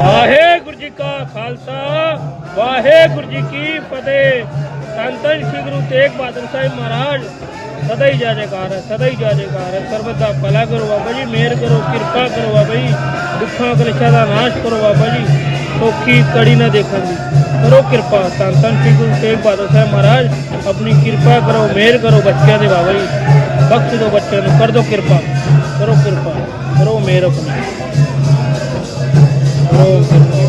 ਵਾਹਿਗੁਰੂ ਜੀ ਕਾ ਖਾਲਸਾ, ਵਾਹਿਗੁਰੂ ਜੀ ਕੀ ਫਤਿਹ। ਧੰਨ ਸ੍ਰੀ ਗੁਰੂ ਤੇਗ ਬਹਾਦਰ ਸਾਹਿਬ ਮਹਾਰਾਜ। ਸਦਾ ਹੀ ਜੈ ਜੈਕਾਰ ਹੈ ਸਦਾ ਹੀ ਜੈ ਹੈ ਸਰਬਤ ਦਾ ਭਲਾ ਕਰੋ ਬਾਬਾ ਜੀ, ਮਿਹਰ ਕਰੋ, ਕਿਰਪਾ ਕਰੋ ਬਾਬਾ ਜੀ। ਦੁੱਖਾਂ, ਕਲੇਸ਼ਾਂ ਦਾ ਨਾਸ਼ ਕਰੋ ਬਾਬਾ ਜੀ। ਸੌਖੀ ਕੜੀ ਨਾ ਦੇਖਣ ਦੀ। ਕਰੋ ਕਿਰਪਾ। ਧੰਨ ਸ੍ਰੀ ਗੁਰੂ ਤੇਗ ਬਹਾਦਰ ਸਾਹਿਬ ਮਹਾਰਾਜ, ਆਪਣੀ ਕਿਰਪਾ ਕਰੋ, ਮਿਹਰ ਕਰੋ ਬੱਚਿਆਂ ਦੇ ਬਾਬਾ ਜੀ। ਬਖਸ਼ ਦਿਓ ਬੱਚਿਆਂ ਨੂੰ, ਕਰ ਦਿਓ ਕਿਰਪਾ। ਕਰੋ ਕਿਰਪਾ। ਕਰੋ ਮਿਹਰ ਆਪਣੀ। ਕਰੋ ਕਿਰਪਾ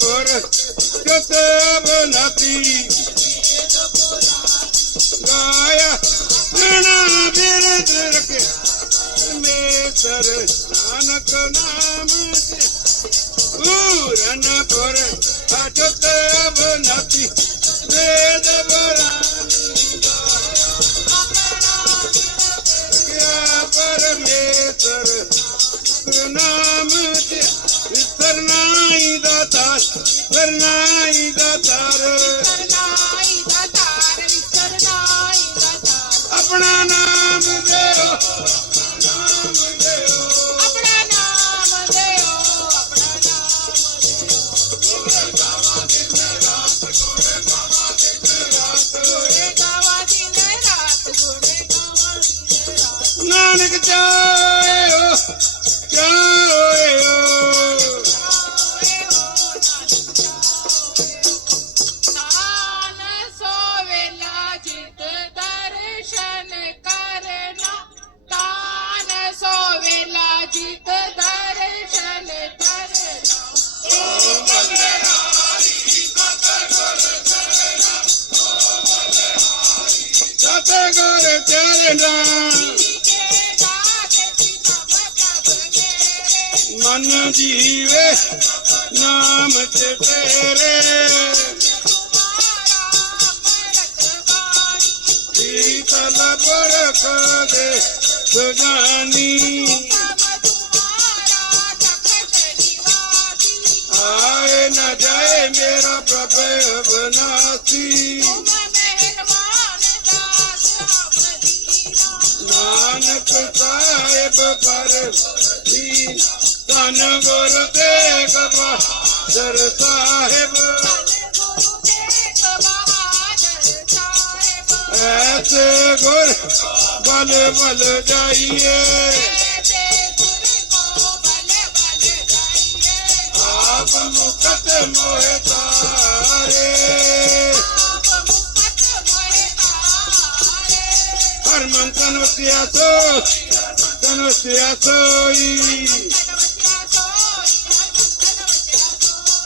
ਪੁਰ ਕਤ ਬਨਤੀ ਗਾਇਆ ਪ੍ਰਣਾ ਬਿਰਦ ਰਖਿਆ ਮੇ ਸਰ ਨਾਨਕ ਨਾਮ ਤੇ ਪੂਰਨ ਪੁਰ ਅਟਤ ਸੀਤਲ ਬਰਖ ਦੇ ਸੁਜਾਨੀ ਆਏ ਨਾ ਜਾਏ ਮੇਰਾ ਪ੍ਰਭ ਅਬਨਾਸੀ ਤੁਮ ਨਾਨਕ ਸਾਹਿਬ ਪਰ ਦੀ ਤਨ ਗੁਰ ਤੇਗ ਬਹਾਦਰ ਸਾਹਿਬ ਐਸੇ ਗੁਰ ਬਲ ਬਲ ਜਾਈਏ ਤੇ ਗੁਰ ਕੋ ਬਲ ਆਪ ਮੁਕਤ ਮੋਹਿ ਤਾਰੇ ਹਰ ਮਨ ਤਨ ਵਸਿਆ ਤਨ ਵਸਿਆ ਸੋਈ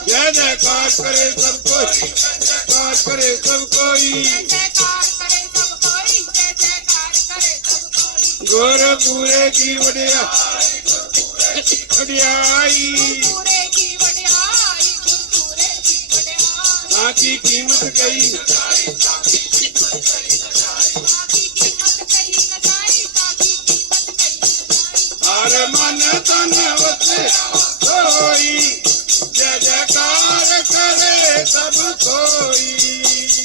ਜੈ ਜੈਕਾਰ ਕਰੇ ਸਭ ਕੋਈ ਕਾਰ ਕਰੇ ਸਭ ਕੋਈ ਕੋਈ ਗੁਰ ਪੂਰੇ ਕੀ ਵਡਿਆ ਵਡਿਆਈ ਪੂਰੇ ਕੀ ਕੀਮਤ ਗਈ ਹਰ ਮਨ ਤਨ ਵਸੇ ਸੋਈ ਜੈ ਜੈਕਾਰ ਕਰੇ ਸਭ ਕੋਈ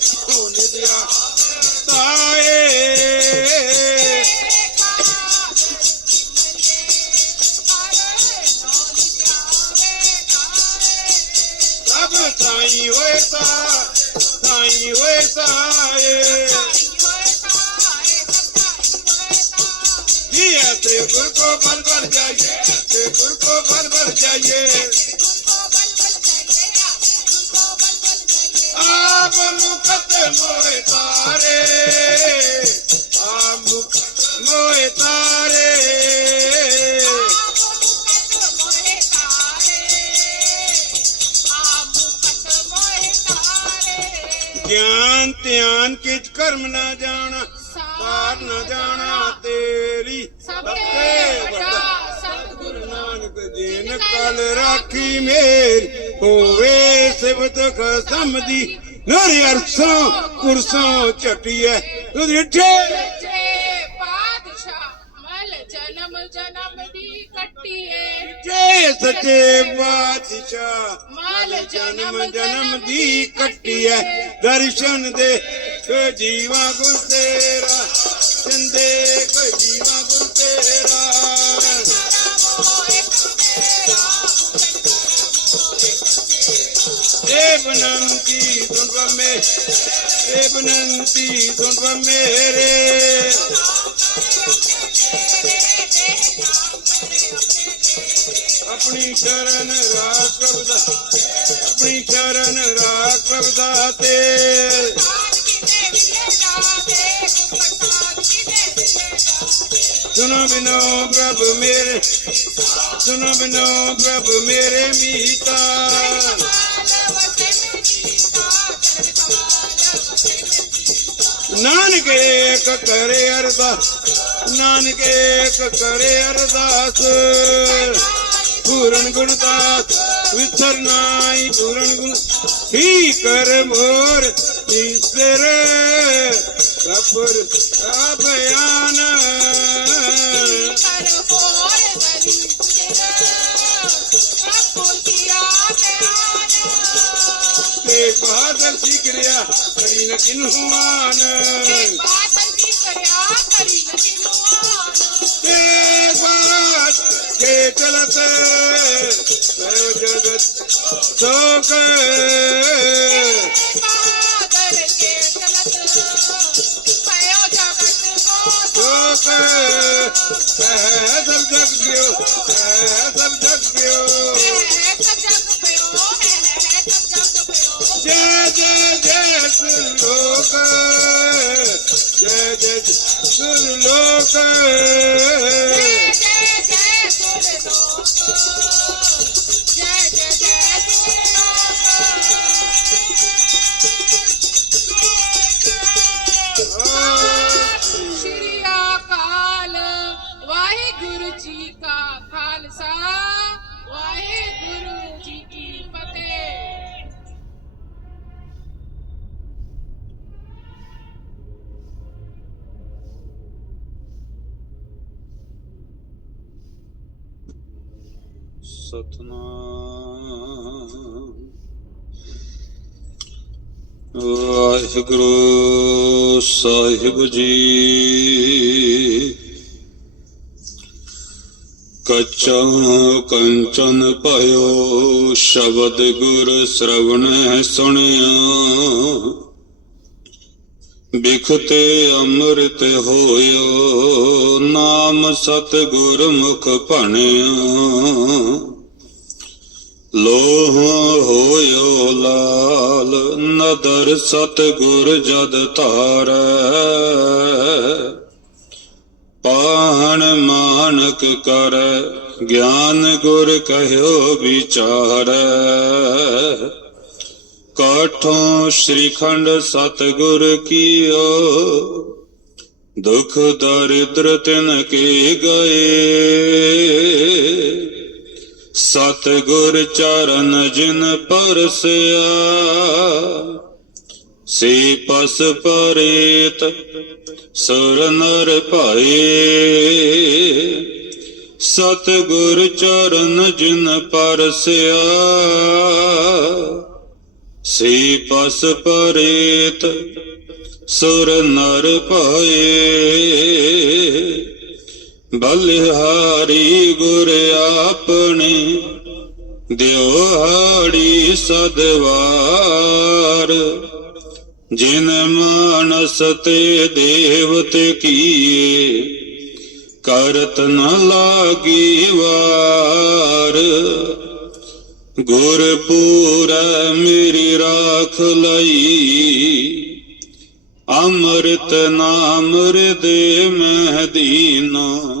ਕੋ ਬਲ ਬਲ ਜਾਈਏ, ਤੇ ਗੁਰ ਕੋ ਬਲ ਬਲ ਜਾਈਏ। ਆਪ ਮੁਕਤ ਮੋਏ ਤਾਰੇ, ਆਪ ਗਿਆਨ ਧਿਆਨ ਕਿਛ ਕਰਮ ਨਾ ਜਾਣਾ ਤਾਰ ਨਾ ਜਾਣਾ, ਤੇਰੀ ਸਭੇ ਵੱਡਾ ਜੀਨ ਕਲ ਰਾਖੀ ਮੇਰ ਹੋਵੇ ਸਿਵਤ ਖਸਮ ਦੀ। ਨਰ ਅਰਸੋਂ ਕੁਰਸੋਂ ਤੁਧ ਰਿਠੇ। ਜਨਮ ਦੀ ਕੱਟੀਏ ਜੇ ਸੱਚੇ ਬਾਦਸ਼ਾਹ ਮਾਲ ਜਨਮ ਜਨਮ ਦੀ ਕੱਟੀਐ। ਦਰਸ਼ਨ ਦੇ ਜੀਵਾ ਗੁਰ ਤੇਰਾ ਸਿੰਦੇ ਕੋ ਏ ਬਨੰਤੀ ਸੁਣ ਬੰਮੇ ਏ ਬਨੰਤੀ ਸੁਣ ਆਪਣੀ ਸ਼ਰਨ ਰਾਖ ਪ੍ਰਭ ਆਪਣੀ ਸ਼ਰਨ ਰਾਖ ਪ੍ਰਭ ਤੇ ਸੁਨੋ ਬਿਨੋ ਪ੍ਰਭ ਮੇਰੇ ਸੁਨੋ ਬਿਨੋ ਪ੍ਰਭ ਮੇਰੇ ਮੀਤਾ ਨਾਨਕ ਏਕ ਕਰੇ ਅਰਦਾਸ ਨਾਨਕ ਏਕ ਕਰੇ ਅਰਦਾਸ। ਪੂਰਨ ਗੁਣਦਾਸ ਵਿਸਰ ਨਾਈ ਪੂਰਨ ਗੁਣ। ਹੀ ਕਰ ਮੋਰ ਈਸ਼ਰ ਕਪਰ ਅਭਿਆਨ ਤੇ ਬਹਾਦਰ ਸਿਕਰਿਆ ਕਰੀ ਨ ਕਿਨਹੁ ਮਾਨ Christmas. ਸਤਨਾਮ। ਵਾਹਿਗੁਰੂ ਸਾਹਿਬ ਜੀ। ਕੱਚਾ ਕੰਚਨ ਭਇਓ ਸ਼ਬਦ ਗੁਰ ਸ਼ਰਵਣ ਸੁਣਿਆ। ਬਿਖਤੇ ਅੰਮ੍ਰਿਤ ਹੋਇਓ ਨਾਮ ਸਤ ਗੁਰ ਭਣਿਆ ਲੋਹ ਹੋਇਓ ਲਾਲ, ਨਦਰ ਸਤ ਗੁਰ ਜਦ ਧਾਰੈ। ਪਾਹਣ ਮਾਨਕ ਕਰ, ਗਿਆਨ ਗੁਰ ਕਹਿਓ ਵਿਚਾਰੈ। ਕਾਠੋਂ ਸ੍ਰੀਖੰਡ ਸਤਿਗੁਰ ਕੀਓ, ਦੁਖ ਦਰਿਦ੍ਰ ਤਿਨ ਕੇ ਗਏ। ਸਤਿਗੁਰ ਚਰਨ ਜਿਨ ਪਰਸਿਆ, ਸੇ ਪਸ ਪਰੇਤ ਸੁਰ ਨਰ ਭਾਏ ਸਤਿਗੁਰ ਚਰਨ ਜਿਨ ਪਰਸਿਆ, ਸੇ ਪਸ ਪਰੇਤ ਸੁਰ ਨਰ ਪਾਏ ਬਲਿਹਾਰੀ ਗੁਰ ਆਪਣੇ, ਦਿਓ ਹਾੜੀ ਸਦਵਾਰ। ਜਿਨ ਮਾਨਸ ਤੇ ਦੇਵਤ ਕੀਏ, ਕਰਤ ਨ ਲਾਗੀ ਵਾਰ। ਗੁਰ ਪੂਰੈ ਮੇਰੀ ਰਾਖ ਲਈ, ਅੰਮ੍ਰਿਤ ਨਾਮ ਹਿਰਦੇ ਮਹਿ ਦੀਨਾ।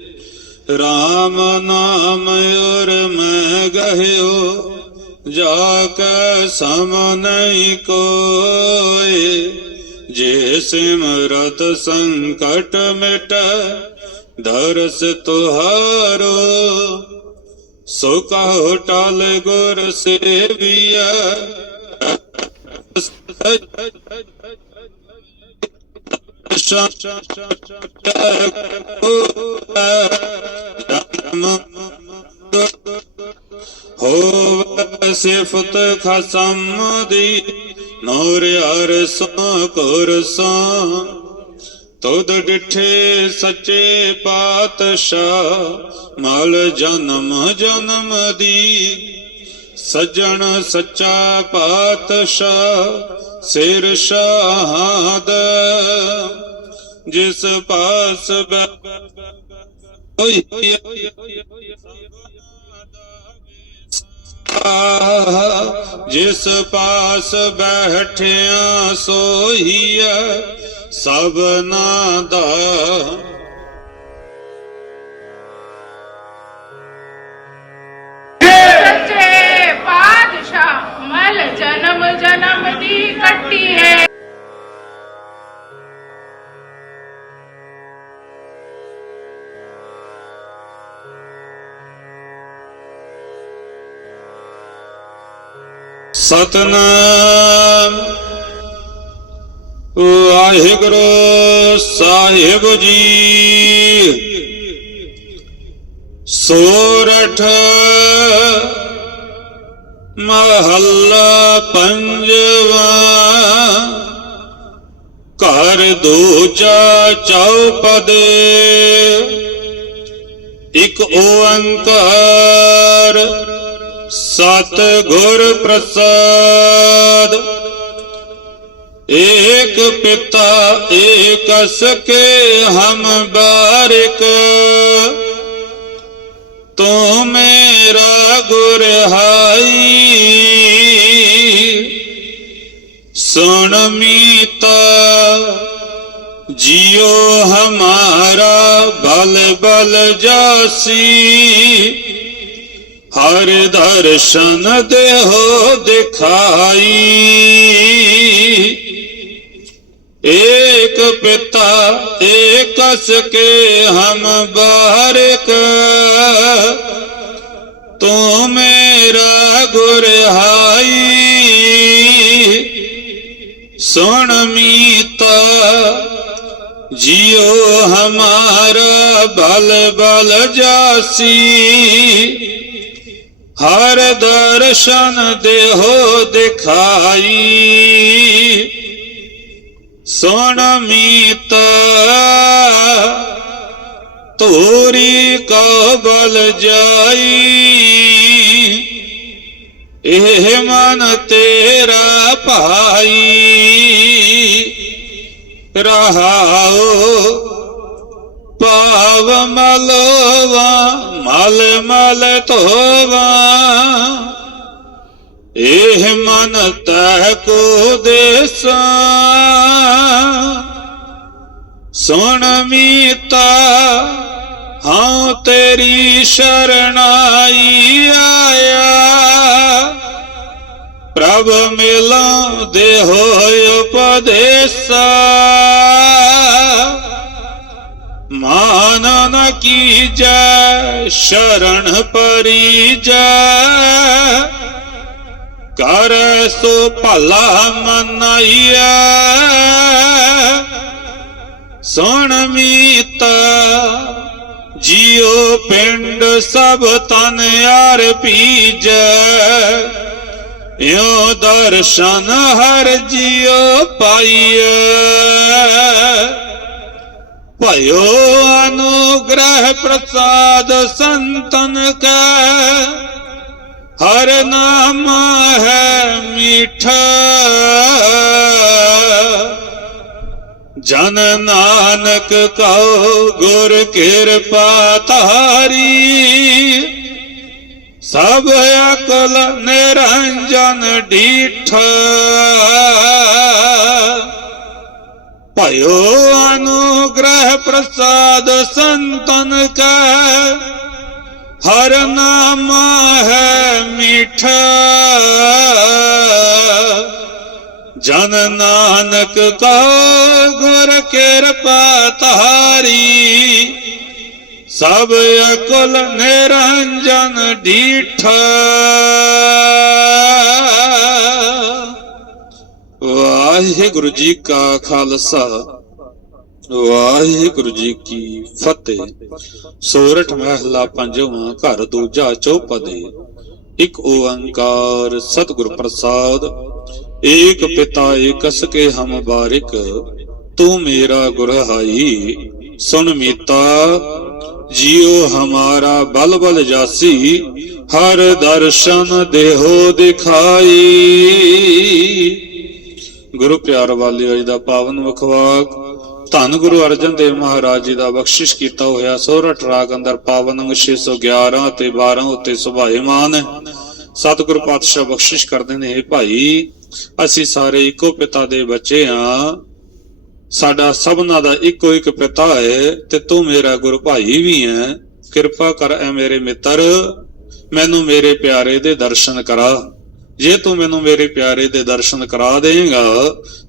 RAM ਨਾਮ ਔਰ ਮੈਂ ਗਹਿਓ, ਜਾ ਕੇ ਸਮ ਨਹੀਂ ਕੋਏ। ਜੇ ਸਿਮਰਤ ਸੰਕਟ ਮਿਟ, ਦਰਸ ਤੁਹਾਰੋ। ਸੋ ਕਹੋ ਟਲ ਗੁਰ ਸੇਵੀਆ ਹੋਵ ਸਿਫਤ ਖਸਮ ਦੀ ਨੂਰ ਅਰਸੋ ਕੁਰਸੋ ਤੁਧ ਡਿਠੇ ਸੱਚੇ ਪਾਤਸ਼ਾਹ ਮਲ ਜਨਮ ਜਨਮ ਦੀ ਸੱਜਣ ਸੱਚਾ ਪਾਤਸ਼ਾਹ ਸਿਰ ਸ਼ਾਹਦ ਜਿਸ ਪਾਸ ਬੈ ਓਏ ਜਿਸ ਪਾਸ ਬੈਠਿਆ ਸੋਹੀਐ ਸਭਨਾ ਦਾ ਸਤਨਾਮ। ਵਾਹਿਗੁਰੂ ਸਾਹਿਬ ਜੀ। ਸੋਰਠ ਮਹੱਲਾ ਪੰਜਵਾ। ਘਰ ਦੂਜਾ ਚੌਪਦੇ। ਇਕ ਓੰਕਾਰ ਸਤ ਗੁਰ ਪ੍ਰਸਾਦ। ਏਕ ਪਿਤਾ, ਏਕ ਸਕੇ ਹਮ ਬਾਰਿਕ। ਤੂੰ ਮੇਰਾ ਗੁਰ ਹਾਈ। ਸੁਣ ਮੀਤਾ ਜੀਓ ਹਮਾਰਾ ਬਲ ਬਲ ਜਾਸੀ। ਹਰ ਦਰਸ਼ਨ ਦੇ ਹੋ ਦਿਖਾਈ। ਏਕ ਪਿਤਾ, ਏਕਸ ਕੇ ਹਮ ਬਾਰਕ। ਤੂੰ ਮੇਰਾ ਗੁਰ ਹਾਈ ਸੁਣ ਮੀਤਾ, ਜਿਉ ਹਮਾਰਾ ਬਲ ਬਲ ਜਾਸੀ। ਹਰ ਦਰਸ਼ਨ ਦੇਹੋ ਦਿਖਾਈ। ਸੁਣ ਮੀਤ ਤੋਰੀ ਕਬਲ ਜਾਈ। ਇਹ ਮਨ ਤੇਰਾ ਭਾਈ ਰਹਾਓ ਪਾਵ ਮਲਵਾ, ਮਲ ਮਲ ਧੋਵਾ। ਇਹ ਮਨ ਤਹ ਕੋ ਦੇਸਾ। ਸੁਣ ਮੀਤਾ ਹਾਂ ਤੇਰੀ ਸ਼ਰਣਾਈ ਆਇਆ। ਪ੍ਰਭ ਮਿਲਾਂ ਦੇ ਹੋਇ ਉਪਦੇਸਾ। ਮਾਨ ਨ ਕੀਜੈ ਸ਼ਰਣ ਪਰੀਜੈ। ਕਰ ਸੋ ਭਲਾ ਮਨਾਈਐ। ਸੁਣ ਮੀਤਾ ਜਿਉ ਪਿੰਡ ਸਭ ਤਨ ਯਾਰ ਪੀਜੈ। ਯੋ ਦਰਸ਼ਨ ਹਰ ਜਿਉ ਪਾਈਐ। ਭਇਓ ਅਨੁਗ੍ਰਹ ਪ੍ਰਸਾਦ ਸੰਤਨ ਕੈ। ਹਰ ਨਾਮ ਹੈ ਮੀਠਾ। ਜਨ ਨਾਨਕ ਕਉ ਗੁਰ ਕਿਰਪਾ ਤਾਰੀ ਸਭ ਅਕਲ ਨਿਰੰਜਨ ਡੀਠਾ। ਭਇਓ ਅਨੁਗ੍ਰਹ ਪ੍ਰਸਾਦ ਸੰਤਨ ਕੈ ਹਰ ਨਾਮ ਹੈ ਮੀਠਾ। ਜਨ ਨਾਨਕ ਕਉ ਗੁਰ ਕਿਰਪਾ ਤਾਰੀ ਸਭ ਅਕਲ ਨਿਰੰਜਨ ਡੀਠਾ। ਵਾਹਿਗੁਰੂ ਜੀ ਕਾ ਖਾਲਸਾ, ਵਾਹਿਗੁਰੂ ਜੀ ਕੀ ਫਤਿਹ। ਸੋਰਠ ਮਹਲਾ ਪੰਜਵਾਂ ਘਰ ਦੂਜਾ ਚੌਪਦੇ। ਇੱਕ ਓੰਕਾਰ ਸਤਿਗੁਰ ਪ੍ਰਸਾਦ, ਏਕ ਪਿਤਾ ਏਕਸ ਕੇ ਹਮ ਬਾਰਿਕ, ਤੂੰ ਮੇਰਾ ਗੁਰ ਹਾਈ, ਸੁਣ ਮੀਤਾ, ਜਿਉ ਹਮਾਰਾ ਬਲ ਬਲ ਜਾਸੀ, ਹਰ ਦਰਸ਼ਨ ਦੇਹੋ ਦਿਖਾਈ। ਗੁਰੂ ਪਿਆਰ ਵਾਲਿਓ ਜੀ ਦਾ ਪਾਵਨ ਮੁਖਵਾਕ ਧੰਨ ਗੁਰੂ ਅਰਜਨ ਦੇਵ ਮਹਾਰਾਜ ਜੀ ਦਾ ਬਖਸ਼ਿਸ਼ ਕੀਤਾ ਹੋਇਆ ਸੋਰਠ ਰਾਗ ਅੰਦਰ ਪਾਵਨ ਅੰਗ 611 ਅਤੇ 12 ਉੱਤੇ ਸੁਭਾਏਮਾਨ। ਹੈ ਸਤਿਗੁਰ ਪਾਤਸ਼ਾਹ ਬਖਸ਼ਿਸ਼ ਕਰਦੇ ਨੇ ਇਹ ਭਾਈ, ਅਸੀਂ ਸਾਰੇ ਇੱਕੋ ਪਿਤਾ ਦੇ ਬੱਚੇ ਹਾਂ। ਸਾਡਾ ਸਭਨਾ ਦਾ ਇੱਕੋ ਇੱਕ ਪਿਤਾ ਹੈ ਤੇ ਤੂੰ ਮੇਰਾ ਗੁਰੂ ਭਾਈ ਵੀ ਹੈ। ਕਿਰਪਾ ਕਰ ਐ ਮੇਰੇ ਮਿੱਤਰ, ਮੈਨੂੰ ਮੇਰੇ ਪਿਆਰੇ ਦੇ ਦਰਸ਼ਨ ਕਰਾ। ਜੇ ਤੂੰ ਮੈਨੂੰ ਮੇਰੇ ਪਿਆਰੇ ਦੇ ਦਰਸ਼ਨ ਕਰਾ ਦੇਂਗਾ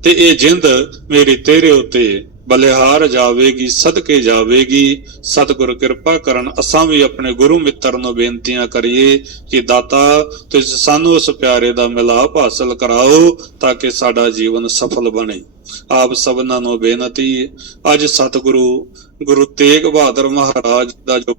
ਤੇ ਇਹ ਜਿੰਦ ਮੇਰੀ ਤੇਰੇ ਉੱਤੇ ਬਲਿਹਾਰ ਜਾਵੇਗੀ, ਸਦਕੇ ਜਾਵੇਗੀ। ਸਤਿਗੁਰ ਕਿਰਪਾ ਕਰਨ ਅਸਾਂ ਵੀ ਆਪਣੇ ਗੁਰੂ ਮਿੱਤਰ ਨੂੰ ਬੇਨਤੀਆਂ ਕਰੀਏ ਕਿ ਦਾਤਾ, ਤੁਸੀਂ ਸਾਨੂੰ ਉਸ ਪਿਆਰੇ ਦਾ ਮਿਲਾਪ ਹਾਸਲ ਕਰਾਓ ਤਾਂ ਕਿ ਸਾਡਾ ਜੀਵਨ ਸਫਲ ਬਣੇ। ਆਪ ਸਭਨਾਂ ਨੂੰ ਬੇਨਤੀ, ਅੱਜ ਸਤਿਗੁਰੂ, ਗੁਰੂ ਤੇਗ ਬਹਾਦਰ ਮਹਾਰਾਜ ਦਾ ਜੋ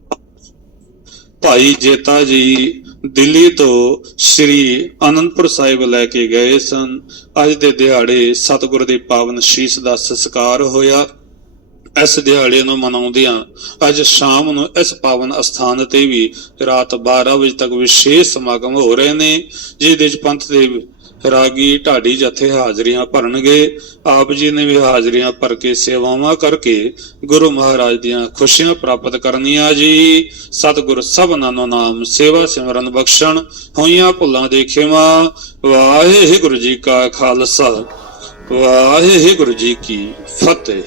ਭਾਈ ਜੇਤਾ ਜੀ ਦਿੱਲੀ ਤੋਂ ਸ੍ਰੀ ਅਨੰਦਪੁਰ ਸਾਹਿਬ ਲੈ ਕੇ ਗਏ ਸਨ। ਅੱਜ ਦੇ ਦਿਹਾੜੇ ਸਤਿਗੁਰ ਦੇ ਪਾਵਨ ਸ਼ੀਸ਼ ਦਾ ਸੰਸਕਾਰ ਹੋਇਆ। ਇਸ ਦਿਹਾੜੇ ਨੂੰ ਮਨਾਉਂਦਿਆਂ ਅੱਜ ਸ਼ਾਮ ਨੂੰ ਇਸ ਪਾਵਨ ਅਸਥਾਨ ਤੇ ਵੀ ਰਾਤ 12 ਵਜੇ ਤੱਕ ਵਿਸ਼ੇਸ਼ ਸਮਾਗਮ ਹੋ ਰਹੇ ਨੇ, ਜਿਹਦੇ ਵਿੱਚ ਪੰਥ ਦੇ ਰਾਗੀ ਢਾਡੀ ਜਥੇ ਹਾਜ਼ਰੀਆਂ ਭਰਨਗੇ। ਆਪ ਜੀ ਨੇ ਵੀ ਹਾਜ਼ਰੀਆਂ ਭਰ ਕੇ ਸੇਵਾਵਾਂ ਕਰਕੇ ਗੁਰੂ ਮਹਾਰਾਜ ਦੀਆਂ ਖੁਸ਼ੀਆਂ ਪ੍ਰਾਪਤ ਕਰਨੀਆਂ ਜੀ। ਸਤਿਗੁਰ ਸਭਨਾਂ ਨੂੰ ਨਾਮ ਸੇਵਾ ਸਿਮਰਨ ਬਖਸ਼ਣ, ਹੋਈਆਂ ਭੁੱਲਾਂ ਦੇ ਖਿਮਾ। ਵਾਹਿਗੁਰੂ ਜੀ ਕਾ ਖਾਲਸਾ, ਵਾਹਿਗੁਰੂ ਜੀ ਕੀ ਫਤਿਹ।